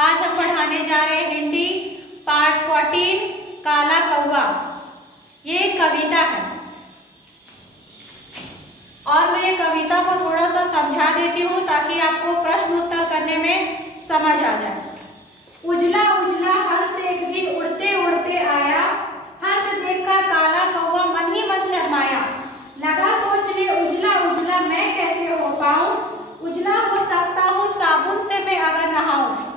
आज हम पढ़ाने जा रहे हैं हिंदी पार्ट 14 काला कौवा। ये एक कविता है और मैं ये कविता को थोड़ा सा समझा देती हूँ ताकि आपको प्रश्न उत्तर करने में समझ आ जाए। उजला उजला हंस एक दिन उड़ते उड़ते आया, हंस देखकर काला कौवा मन ही मन शर्माया। लगा सोचने उजला उजला मैं कैसे हो पाऊं, उजला हो सकता हूँ साबुन से मैं अगर नहाऊं।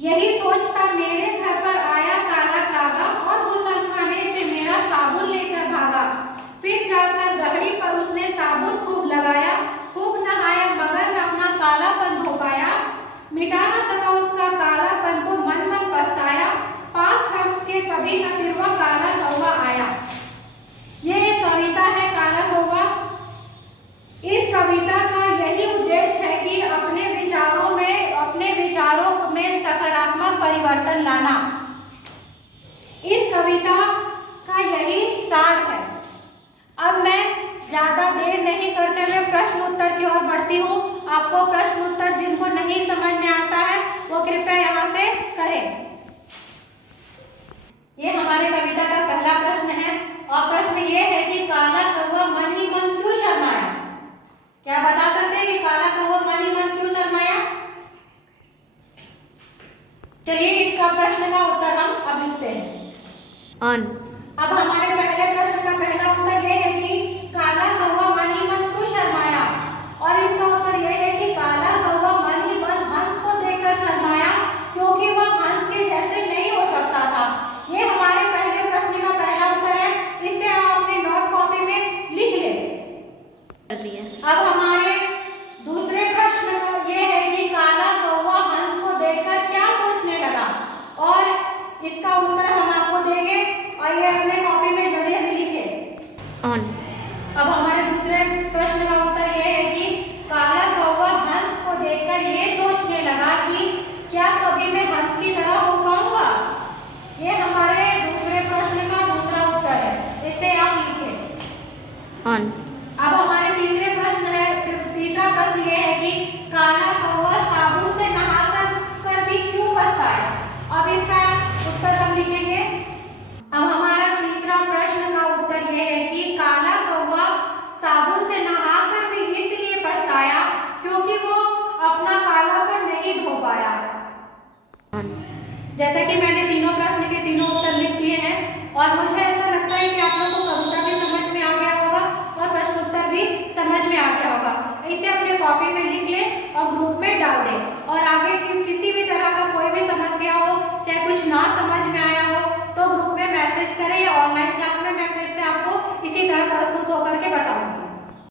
यही सोचता मेरे घर पर आया काला कागा और गुसलखाने से मेरा साबुन लेकर भागा। फिर जाकर गहड़ी पर उसने साबुन खूब लगाया, खूब नहाया मगर न अपना कालापन धो पाया। मिटा न सका उसका कालापन तो मन मन पछताया, पास हंस के कभी न फिर वह काला कौवा आया। ये एक कविता है काला कौवा। इस कविता का यही उद्देश्य है कि अपने विचारों में सकारात्मक परिवर्तन लाना। इस कविता का यही सार है। अब मैं ज्यादा देर नहीं करते हुए प्रश्न उत्तर की ओर बढ़ती हूँ। आपको प्रश्न उत्तर जिनको नहीं समझ में आता है वो कृपया यहाँ से करें। ये हमारे कविता का पहला प्रश्न है और प्रश्न ये है कि काला कौवा मन ही मन क्यों शर्माया। क्या बता सकते हैं कि काला कौवा मन ही मन क्यों शर्माया? चलिए इसका प्रश्न का उत्तर हम अब लिखते हैं। अब हमारे पहले प्रश्न का पहला उत्तर यह है कि काला कौवा मन ही मन क्यों शर्माया, और इसका उत्तर यह है कि काला कौवा मन ही मन हंस को देखकर शर्माया क्योंकि वह हंस के जैसे नहीं हो सकता था। ये हमारे पहले प्रश्न का पहला उत्तर है। इसे आप अपने नोट कॉपी में लिख लें। अब हमारे दूसरे प्रश्न का यह है कि काला कौवा हंस को देखकर क्या सोचने लगा, और इसका उत्तर हम आपको देंगे और ये अपने कॉपी में जल्दी जल्दी लिखें। अब हमारे दूसरे प्रश्न का उत्तर यह है कि काला कौवा हंस को देखकर ये सोचने लगा कि क्या कभी मैं हंस की तरह हो पाऊंगा। ये हमारे दूसरे प्रश्न का दूसरा उत्तर है। इसे आप लिखें। अब हमारे तीसरा प्रश्न यह है कि काला कौवा साबुन से नहाकर भी क्यों पछताया। अब इसका उत्तर हम लिखेंगे। अब हमारा तीसरा प्रश्न का उत्तर यह है कि काला कौवा साबुन से नहाकर भी इसलिए पछताया क्योंकि वो अपना कालापन नहीं धो पाया। जैसा कि मैंने तीनों प्रश्न के तीनों उत्तर लिख दिए हैं और मुझे ऐसा लगता है कि आप लोगों को कविता भी समझ में आ गया होगा और प्रश्न उत्तर भी समझ में आ गया होगा। इसे अपने कॉपी में लिख लें और ग्रुप में डाल दें, और आगे किसी भी तरह का कोई भी समस्या हो, चाहे कुछ ना समझ में